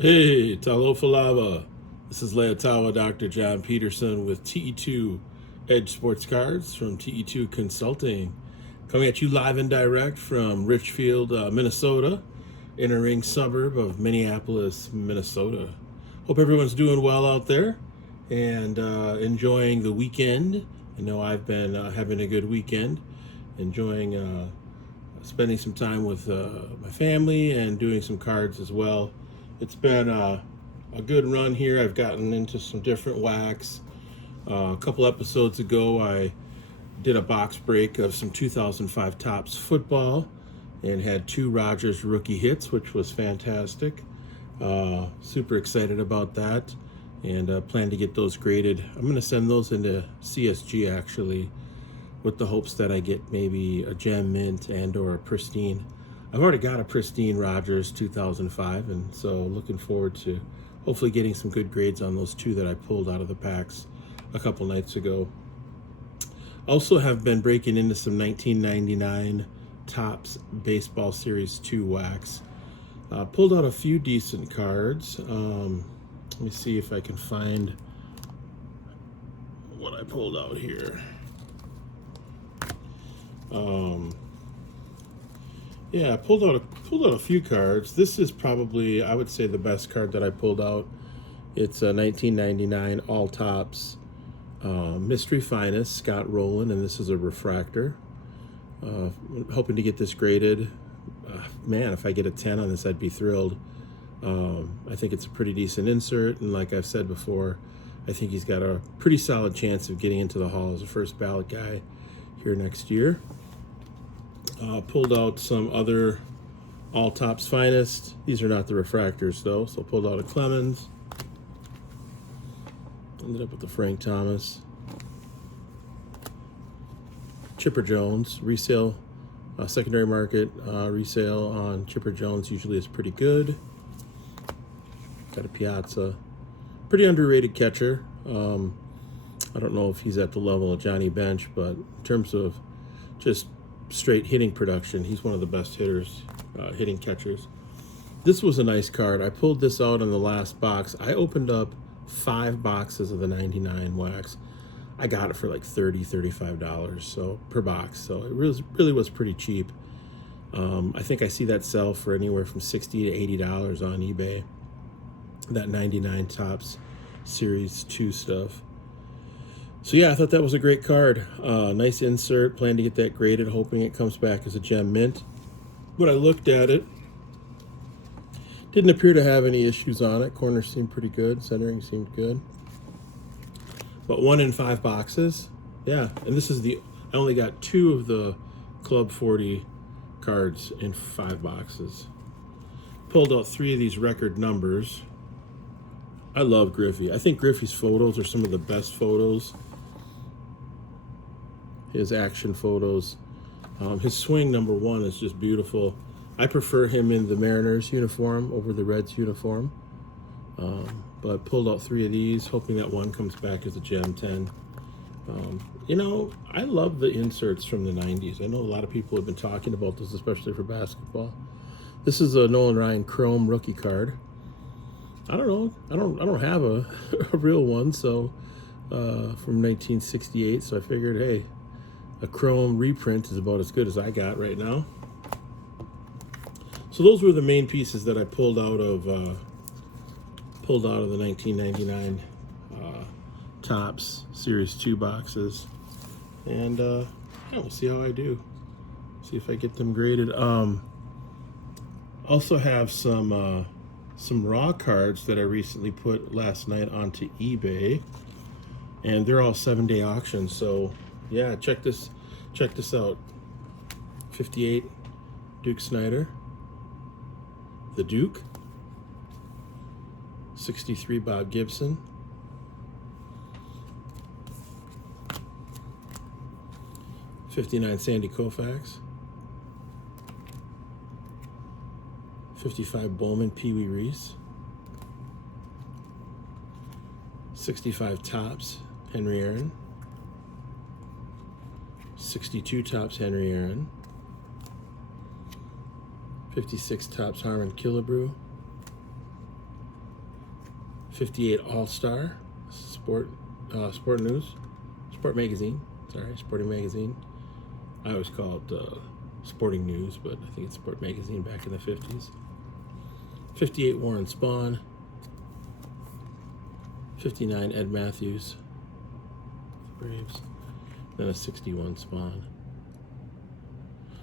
Hey, Talofalava. This is Leotawa Dr. John Peterson with TE2 Edge Sports Cards from TE2 Consulting. Coming at you live and direct from Richfield, Minnesota, inner ring suburb of Minneapolis, Minnesota. Hope everyone's doing well out there and enjoying the weekend. I know I've been having a good weekend, enjoying spending some time with my family and doing some cards as well. It's been a good run here. I've gotten into some different wax. A couple episodes ago, I did a box break of some 2005 Topps football and had two Rodgers rookie hits, which was fantastic. Super excited about that, and plan to get those graded. I'm going to send those into CSG actually, with the hopes that I get maybe a gem mint and or a pristine. I've already got a pristine Rodgers 2005, and so looking forward to hopefully getting some good grades on those two that I pulled out of the packs a couple nights ago. Also have been breaking into some 1999 Topps Baseball Series 2 wax. Pulled out a few decent cards. Let me see if I can find what I pulled out here. Yeah, I pulled out a few cards. This is probably, I would say, the best card that I pulled out. It's a 1999 All Topps Mystery Finest Scott Rowland, and this is a refractor. Hoping to get this graded. Man, if I get a 10 on this, I'd be thrilled. I think it's a pretty decent insert, and like I've said before, I think he's got a pretty solid chance of getting into the Hall as a first ballot guy here next year. Pulled out some other All Topps Finest. These are not the refractors though, so pulled out a Clemens. Ended up with the Frank Thomas. Chipper Jones, resale, secondary market resale on Chipper Jones usually is pretty good. Got a Piazza. Pretty underrated catcher. I don't know if he's at the level of Johnny Bench, but in terms of just straight hitting production, he's one of the best hitters, hitting catchers. This was a nice card. I pulled this out in the last box. I opened up 5 boxes of the 99 wax. I got it for like $35 so per box, so it really was pretty cheap. I think I see that sell for anywhere from $60 to $80 on eBay, that 99 Topps Series 2 stuff. So yeah, I thought that was a great card. Nice insert. Plan to get that graded, hoping it comes back as a gem mint. When I looked at it, didn't appear to have any issues on it. Corners seemed pretty good. Centering seemed good. But 1 in 5 boxes. Yeah, and this is I only got 2 of the Club 40 cards in 5 boxes. Pulled out 3 of these record numbers. I love Griffey. I think Griffey's photos are some of the best photos. His action photos. His swing number 1 is just beautiful. I prefer him in the Mariners uniform over the Reds uniform. But pulled out 3 of these, hoping that one comes back as a gem 10. You know, I love the inserts from the 90s. I know a lot of people have been talking about this, especially for basketball. This is a Nolan Ryan Chrome rookie card. I don't know. I don't have a real one, so from 1968. So I figured, hey, a Chrome reprint is about as good as I got right now. So those were the main pieces that I pulled out of the 1999 Topps Series 2 boxes, and yeah, we'll see how I do. See if I get them graded. Also have some raw cards that I recently put last night onto eBay, and they're all 7-day auctions. So yeah, check this out. 58 Duke Snyder, the Duke. 63 Bob Gibson. 59 Sandy Koufax. 55 Bowman Pee Wee Reese. 65 Topps Henry Aaron. 62 Topps Henry Aaron. 56 Topps Harmon Killebrew. 58 All-Star, sport news, sport magazine. Sorry, sporting magazine. I always call it sporting news, but I think it's sport magazine back in the 50s. 58 Warren Spahn. 59 Ed Matthews, Braves. Then a 61 Spahn.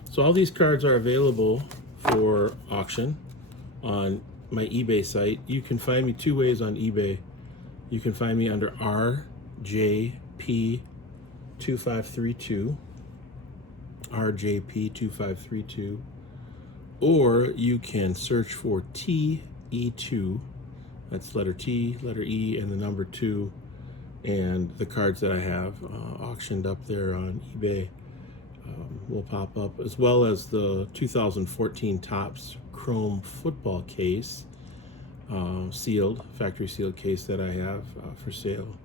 So all these cards are available for auction on my eBay site. You can find me two ways on eBay. You can find me under RJP2532, RJP2532, or you can search for TE2. That's letter T, letter E, and the number 2, and the cards that I have auctioned up there on eBay will pop up, as well as the 2014 Topps Chrome football case, sealed, factory sealed case that I have for sale.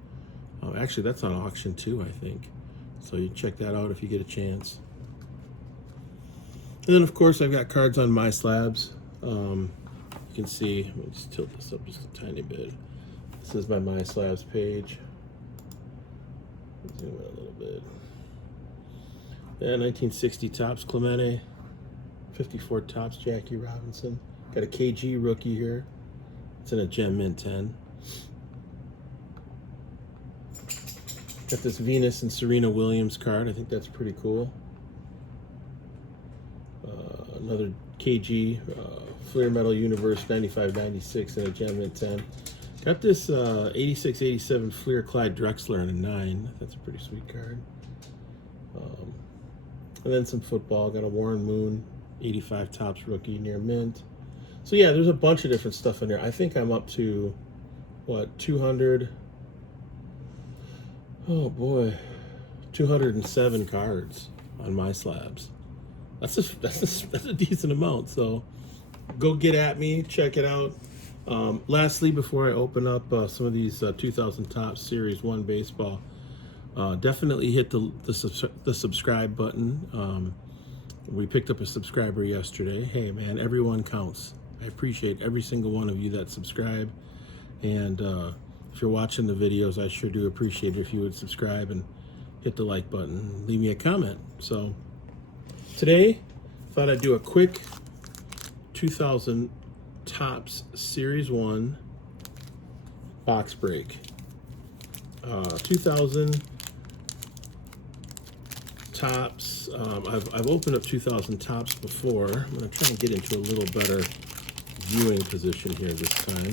Actually, that's on auction too, I think. So you check that out if you get a chance. And then, of course, I've got cards on My Slabs. You can see, let me just tilt this up just a tiny bit. This is my My Slabs page. Zoom in a little bit. Yeah, 1960 Topps Clemente, 54 Topps Jackie Robinson. Got a KG rookie here. It's in a Gem Mint 10. Got this Venus and Serena Williams card. I think that's pretty cool. Another KG Fleer Metal Universe 95-96 in a Gem Mint 10. Got this 86-87 Fleer Clyde Drexler in a 9. That's a pretty sweet card. And then some football. Got a Warren Moon 85 Topps rookie near mint. So yeah, there's a bunch of different stuff in there. I think I'm up to what, 200? Oh boy, 207 cards on My Slabs. That's a decent amount. So go get at me, check it out. Lastly, before I open up some of these 2000 Topps Series 1 baseball, definitely hit the subscribe button. We picked up a subscriber yesterday. Hey man, everyone counts. I appreciate every single one of you that subscribe. And if you're watching the videos, I sure do appreciate it if you would subscribe and hit the like button and leave me a comment. So today, thought I'd do a quick 2000 Topps Series 1 box break. 2000 Topps. I've opened up 2000 Topps before. I'm going to try and get into a little better viewing position here this time.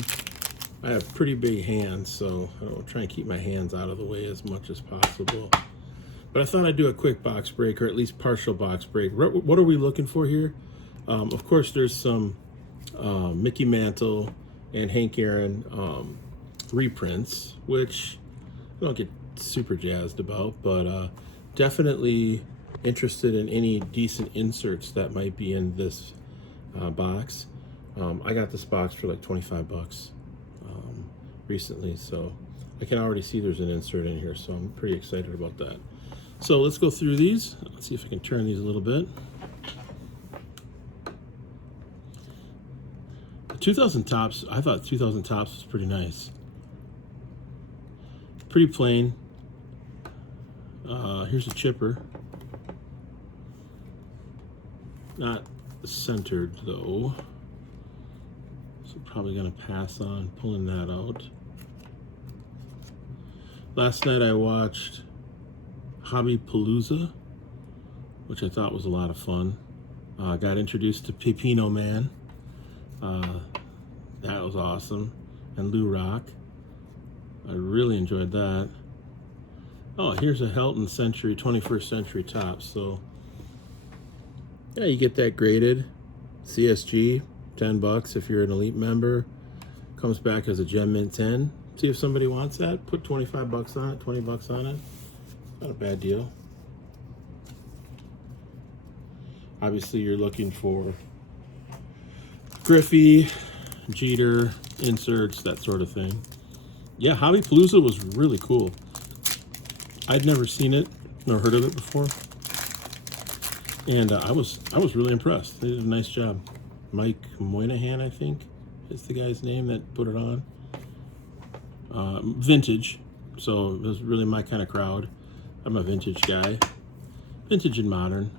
I have pretty big hands, so I'll try and keep my hands out of the way as much as possible. But I thought I'd do a quick box break, or at least partial box break. What are we looking for here? Of course, there's some Mickey Mantle and Hank Aaron reprints, which I don't get super jazzed about, but definitely interested in any decent inserts that might be in this box. I got this box for like 25 bucks recently, so I can already see there's an insert in here, so I'm pretty excited about that. So let's go through these. Let's see if I can turn these a little bit. The 2000 Topps, I thought 2000 Topps was pretty nice. Pretty plain. Here's a chipper. Not centered though. So probably gonna pass on pulling that out. Last night I watched Hobby Palooza, which I thought was a lot of fun. Got introduced to Pepino Man. That was awesome. And Lou Rock. I really enjoyed that. Oh, here's a Helton Century, 21st Century Topps. So, yeah, you get that graded. CSG, 10 bucks if you're an elite member. Comes back as a Gem Mint 10. See if somebody wants that. Put 25 bucks on it, 20 bucks on it. Not a bad deal. Obviously, you're looking for Griffey, Jeter, inserts, that sort of thing. Yeah, Hobby Palooza was really cool. I'd never seen it, nor heard of it before, and I was really impressed. They did a nice job. Mike Moynihan, I think, is the guy's name that put it on. vintage. So it was really my kind of crowd. I'm a vintage guy. Vintage and modern.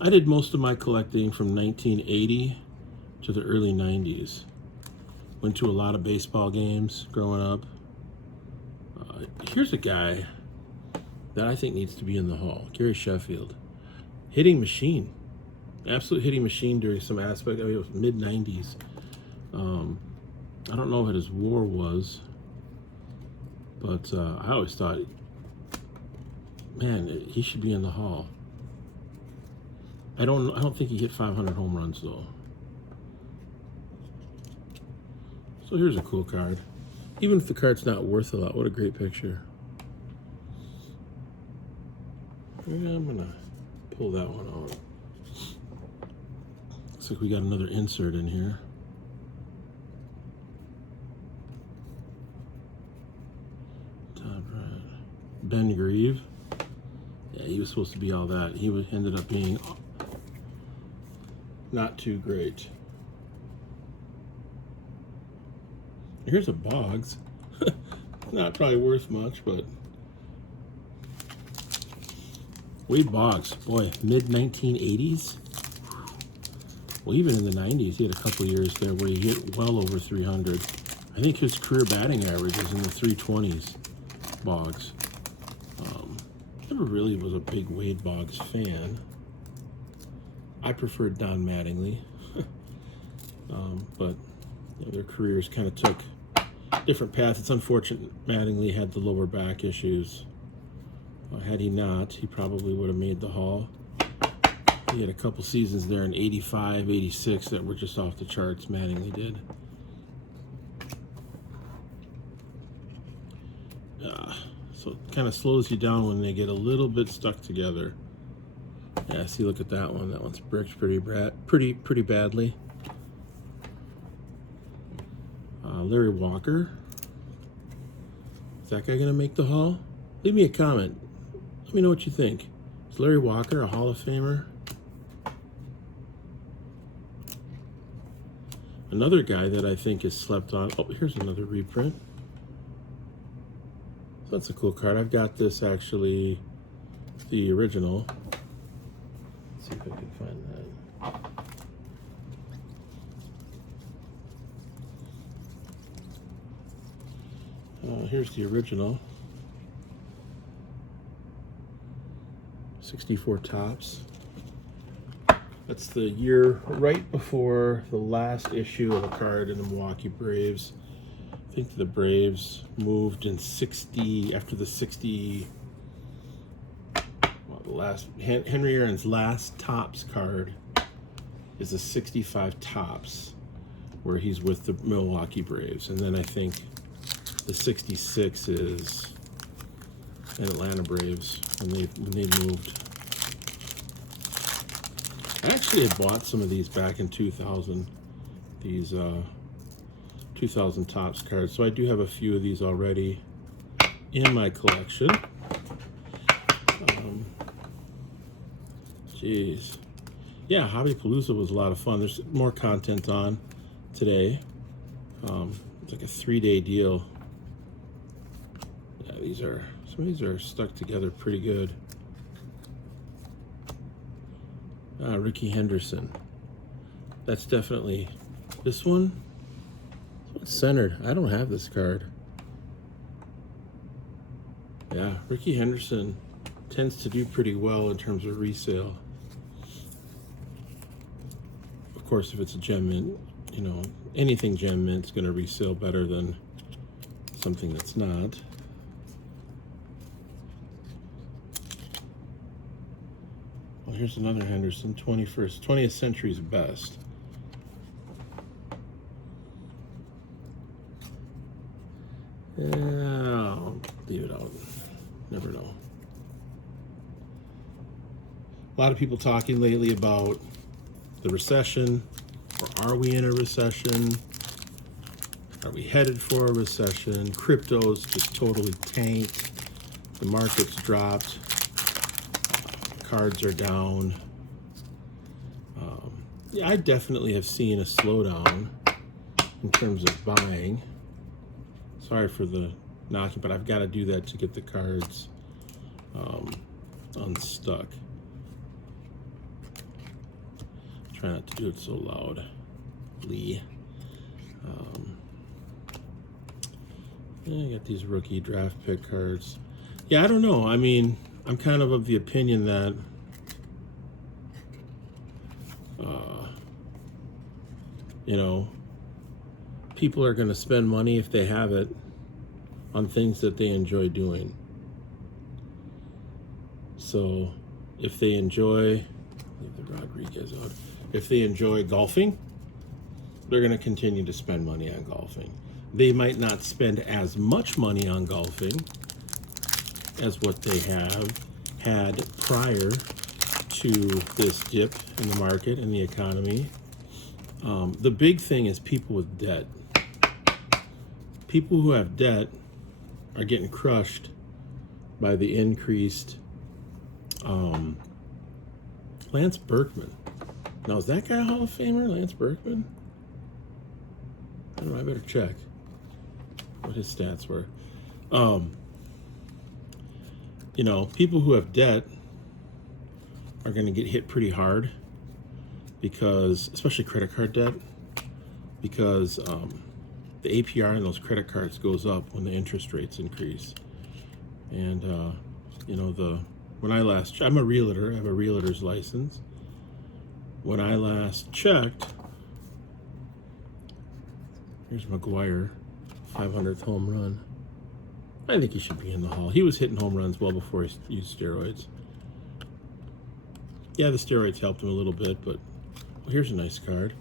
I did most of my collecting from 1980 to the early 90s. Went to a lot of baseball games growing up. Here's a guy that I think needs to be in the hall. Gary Sheffield. Hitting machine. Absolute hitting machine during some aspect. I mean, it was mid-90s. I don't know what his WAR was, but I always thought, man, he should be in the hall. I don't think he hit 500 home runs though. So here's a cool card. Even if the card's not worth a lot, what a great picture. Yeah, I'm gonna pull that one out. Looks like we got another insert in here. Top right. Ben Grieve. Yeah, he was supposed to be all that. He ended up being not too great. Here's a Boggs. Not probably worth much, but Wade Boggs, boy, mid-1980s. Well, even in the 90s, he had a couple years there where he hit well over 300. I think his career batting average is in the 320s, Boggs. Never really was a big Wade Boggs fan. I preferred Don Mattingly. But you know, their careers kind of took different paths. It's unfortunate Mattingly had the lower back issues. Had he not, he probably would have made the hall. He had a couple seasons there in 85, 86 that were just off the charts. Mattingly did. So it kind of slows you down when they get a little bit stuck together. Yeah, see, look at that one. That one's bricked pretty badly. Larry Walker. Is that guy gonna make the hall? Leave me a comment. Let me know what you think. Is Larry Walker a Hall of Famer? Another guy that I think is slept on. Oh, here's another reprint. So that's a cool card. I've got this actually, the original. Let's see if I can find that. Here's the original. 64 tops. That's the year right before the last issue of a card in the Milwaukee Braves. I think the Braves moved in 60, after the 60, well, the last, Henry Aaron's last tops card is a 65 tops where he's with the Milwaukee Braves. And then I think the 66 is an Atlanta Braves when they moved. I actually had bought some of these back in 2000, these 2000 tops cards. So I do have a few of these already in my collection. Jeez. Yeah, Hobby Palooza was a lot of fun. There's more content on today. It's like a 3-day deal. Yeah, some of these are stuck together pretty good. Ricky Henderson. That's definitely this one. It's centered. I don't have this card. Yeah, Ricky Henderson tends to do pretty well in terms of resale. Of course, if it's a gem mint, you know, anything gem mint's going to resale better than something that's not. Well, here's another Henderson, 20th century's best. Yeah, I'll leave it out. Never know. A lot of people talking lately about the recession, or are we in a recession? Are we headed for a recession? Crypto's just totally tanked. The market's dropped. Cards are down. Yeah, I definitely have seen a slowdown in terms of buying. Sorry for the knocking, but I've got to do that to get the cards unstuck. Try not to do it so loud. Lee. I got these rookie draft pick cards. Yeah, I don't know. I mean, I'm kind of the opinion that you know, people are going to spend money if they have it on things that they enjoy doing. So if they enjoy, leave the Rodriguez out. If they enjoy golfing, they're going to continue to spend money on golfing. They might not spend as much money on golfing as what they have had prior to this dip in the market and the economy. The big thing is people with debt. People who have debt are getting crushed by the increased Lance Berkman. Now, is that guy a Hall of Famer, Lance Berkman? I don't know, I better check what his stats were. You know, people who have debt are going to get hit pretty hard because, especially credit card debt, because the APR on those credit cards goes up when the interest rates increase. And, you know, when I last, I'm a realtor, I have a realtor's license. When I last checked, here's McGuire, 500th home run. I think he should be in the Hall. He was hitting home runs well before he used steroids. Yeah, the steroids helped him a little bit, but well, here's a nice card.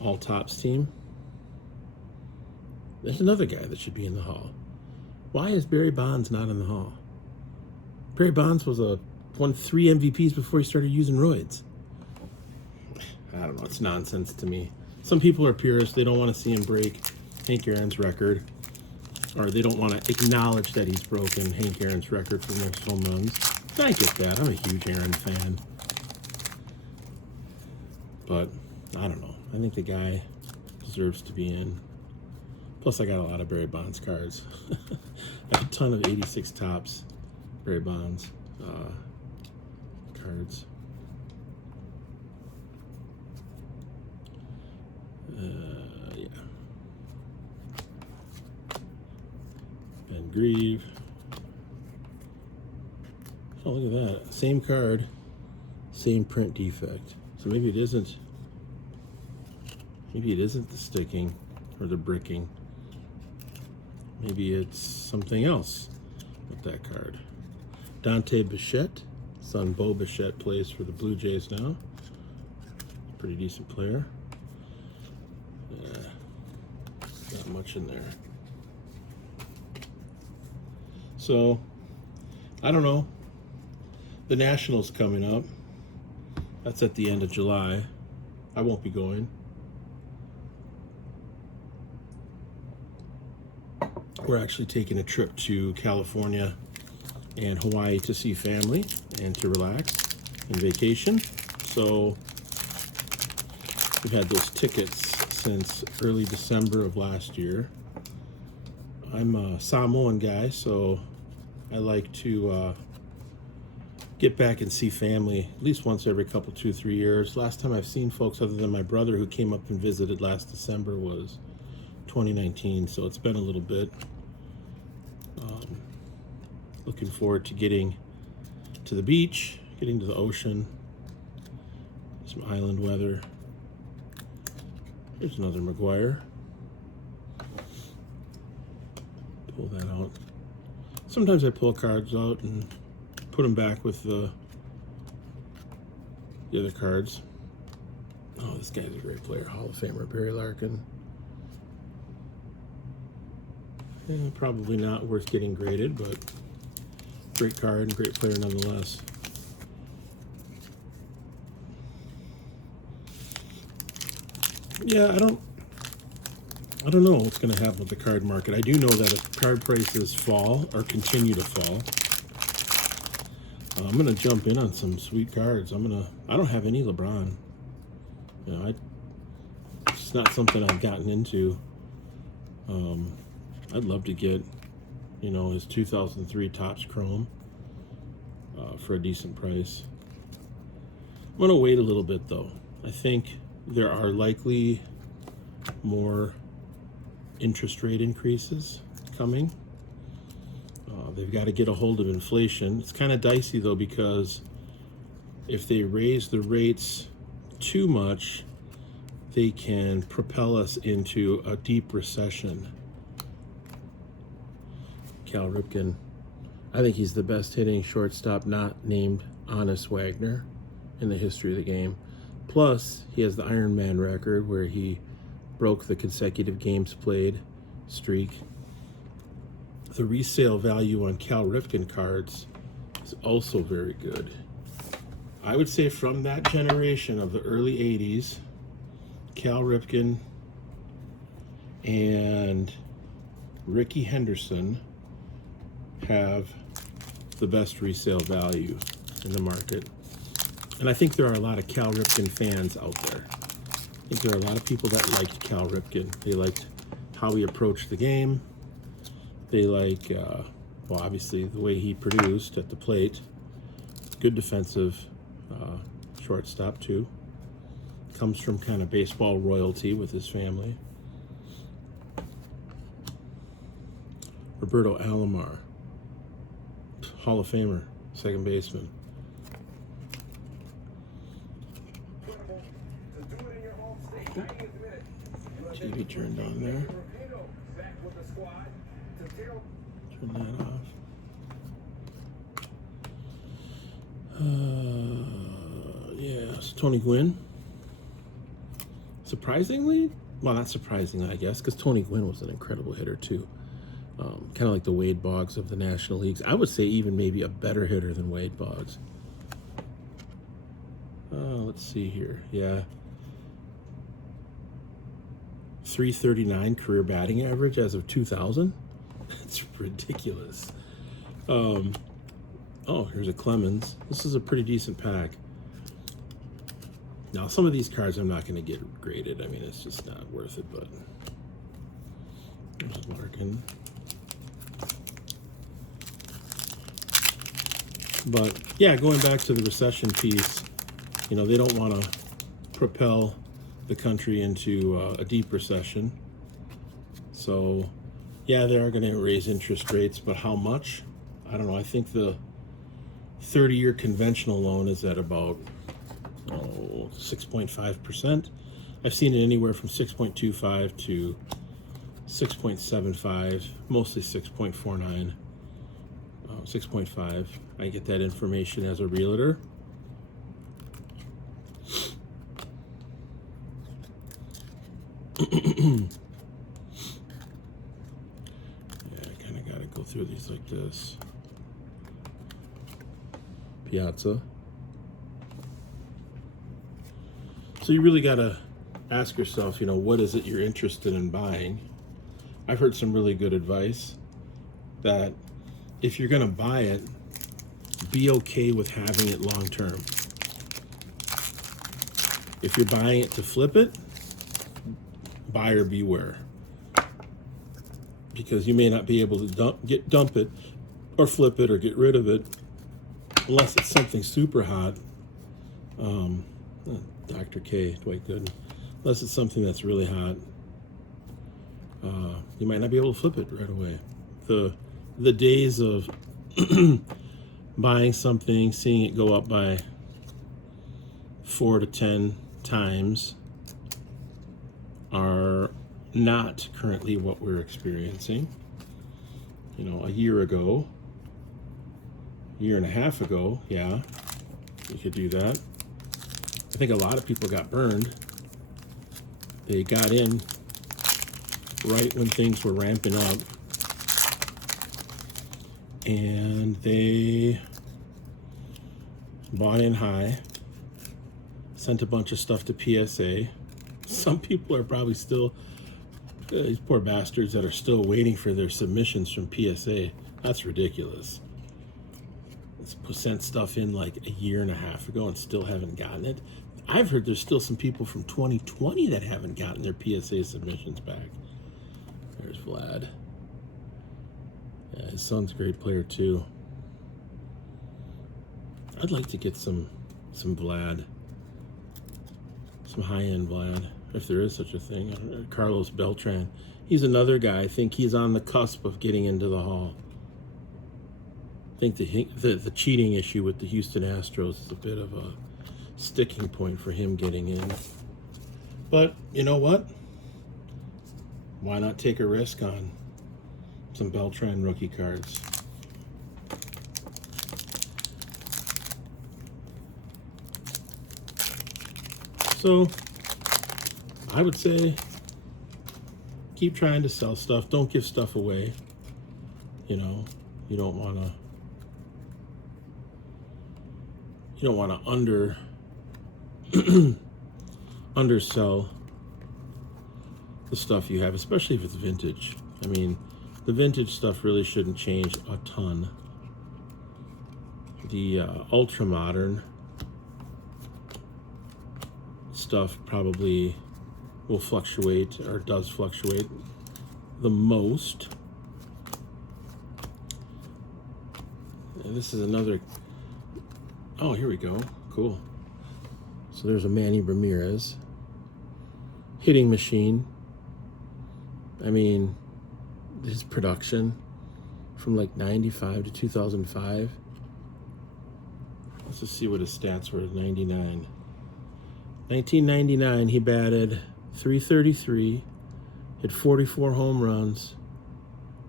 All Tops team. There's another guy that should be in the Hall. Why is Barry Bonds not in the Hall? Barry Bonds won 3 MVPs before he started using roids. I don't know, it's nonsense to me. Some people are purists. They don't want to see him break Hank Aaron's record, or they don't want to acknowledge that he's broken Hank Aaron's record for most home runs. I get that. I'm a huge Aaron fan. But, I don't know. I think the guy deserves to be in. Plus, I got a lot of Barry Bonds cards. I have a ton of 86 Tops Barry Bonds cards. Yeah. And Grieve. Oh, look at that. Same card, same print defect. So maybe it isn't the sticking or the bricking. Maybe it's something else with that card. Dante Bichette. Son Bo Bichette plays for the Blue Jays now. Pretty decent player. Yeah, not much in there. So, I don't know. The Nationals coming up. That's at the end of July. I won't be going. We're actually taking a trip to California and Hawaii to see family and to relax and vacation. So we've had those tickets since early December of last year. I'm a Samoan guy, so I like to get back and see family at least once every couple, 2-3 years. Last time I've seen folks other than my brother who came up and visited last December was 2019, so it's been a little bit. Looking forward to getting to the beach, getting to the ocean, some island weather. Here's another McGuire. Pull that out. Sometimes I pull cards out and put them back with the other cards. Oh, this guy's a great player. Hall of Famer Barry Larkin. Yeah, probably not worth getting graded, but great card and great player nonetheless. Yeah, I don't know what's going to happen with the card market. I do know that if card prices fall or continue to fall, I'm going to jump in on some sweet cards. I don't have any LeBron. You know, it's not something I've gotten into. I'd love to get, his 2003 Topps Chrome for a decent price. I'm going to wait a little bit, though. I think there are likely more interest rate increases coming. They've got to get a hold of inflation. It's kind of dicey, though, because if they raise the rates too much, they can propel us into a deep recession. Cal Ripken, I think he's the best hitting shortstop not named Honest Wagner in the history of the game. Plus, he has the Iron Man record where he broke the consecutive games played streak. The resale value on Cal Ripken cards is also very good. I would say from that generation of the early 80s, Cal Ripken and Rickey Henderson have the best resale value in the market. And I think there are a lot of Cal Ripken fans out there. I think there are a lot of people that liked Cal Ripken. They liked how he approached the game. They like, obviously the way he produced at the plate. Good defensive shortstop too. Comes from kind of baseball royalty with his family. Roberto Alomar, Hall of Famer, second baseman. TV turned on there. Turn that off. Yes, Tony Gwynn. Surprisingly, well, not surprisingly, I guess, because Tony Gwynn was an incredible hitter too. Kind of like the Wade Boggs of the National Leagues. I would say even maybe a better hitter than Wade Boggs. Let's see here. Yeah. 339 career batting average as of 2000. That's ridiculous. Here's a Clemens. This is a pretty decent pack. Now, some of these cards I'm not going to get graded. I mean, it's just not worth it, but there's Larkin. But, yeah, going back to the recession piece, they don't want to propel the country into a deep recession. So, yeah, they are going to raise interest rates, but how much? I don't know. I think the 30-year conventional loan is at about 6.5%. I've seen it anywhere from 6.25 to 6.75, mostly 6.49, 6.5. I get that information as a realtor. Yeah, I kind of got to go through these like this. Piazza. So you really got to ask yourself, what is it you're interested in buying? I've heard some really good advice that if you're going to buy it, be okay with having it long term. If you're buying it to flip it, buyer beware. Because you may not be able to dump it or flip it or get rid of it unless it's something super hot. Dr. K, Dwight Gooden. Unless it's something that's really hot, you might not be able to flip it right away. The days of buying something, seeing it go up by 4 to 10 times are not currently what we're experiencing. A year ago, year and a half ago, yeah, you could do that. I think a lot of people got burned. They got in right when things were ramping up, and they bought in high, sent a bunch of stuff to PSA. Some people are probably still, these poor bastards that are still waiting for their submissions from PSA. That's ridiculous. Sent stuff in like a year and a half ago and still haven't gotten it. I've heard there's still some people from 2020 that haven't gotten their PSA submissions back. There's Vlad. Yeah, his son's a great player too. I'd like to get some Vlad, some high-end Vlad, if there is such a thing. Carlos Beltran. He's another guy. I think he's on the cusp of getting into the Hall. I think the cheating issue with the Houston Astros is a bit of a sticking point for him getting in. But you know what? Why not take a risk on some Beltran rookie cards? So I would say keep trying to sell stuff. Don't give stuff away. You know, you don't want to undersell the stuff you have, especially if it's vintage. I mean, the vintage stuff really shouldn't change a ton. The ultra modern stuff probably will fluctuate, or does fluctuate the most. And this is another. Oh, here we go. Cool. So there's a Manny Ramirez hitting machine. I mean, his production from like 95 to 2005. Let's just see what his stats were at 99. 1999, he batted .333, hit 44 home runs,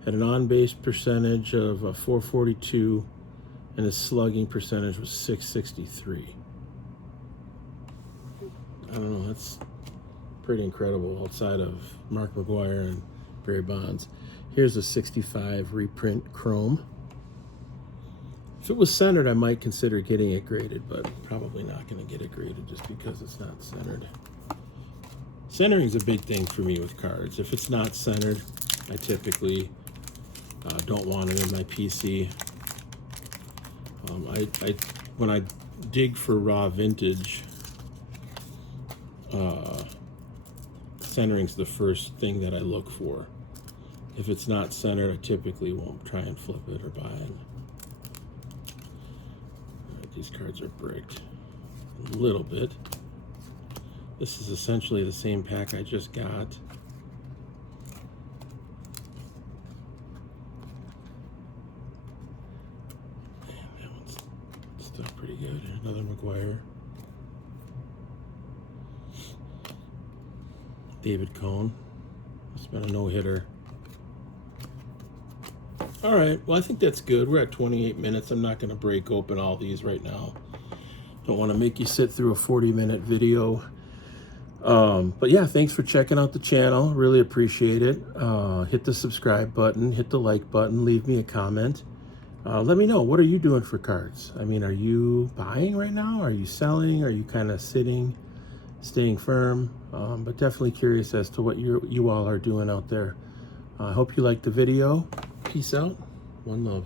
had an on-base percentage of .442, and his slugging percentage was .663. I don't know, that's pretty incredible outside of Mark McGwire and Barry Bonds. Here's a 65 reprint chrome. If it was centered, I might consider getting it graded, but probably not going to get it graded just because it's not centered. Centering is a big thing for me with cards. If it's not centered, I typically don't want it in my PC. When I dig for raw vintage, centering's the first thing that I look for. If it's not centered, I typically won't try and flip it or buy it. These cards are bricked a little bit. This is essentially the same pack I just got. Man, that one's still pretty good. Another McGwire. David Cohn. It's been a no-hitter. All right, well, I think that's good. We're at 28 minutes. I'm not going to break open all these right now. Don't want to make you sit through a 40-minute video. But yeah, thanks for checking out the channel. Really appreciate it. Hit the subscribe button, hit the like button, leave me a comment. Let me know, what are you doing for cards? I mean, are you buying right now? Are you selling? Are you kind of sitting, staying firm? But definitely curious as to what you all are doing out there. I hope you liked the video. Peace out. One love.